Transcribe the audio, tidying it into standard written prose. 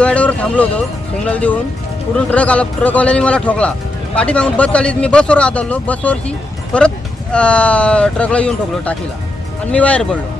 डिवायडरवर थांबलो होतो सिग्नल देऊन, पुढून ट्रक आला, ट्रकवाल्याने मला ठोकला. पाठीमागून बस चालली, मी बसवर आदळलो, बसवरची परत ट्रकला येऊन ठोकलो टाकीला आणि मी बाहेर पडलो.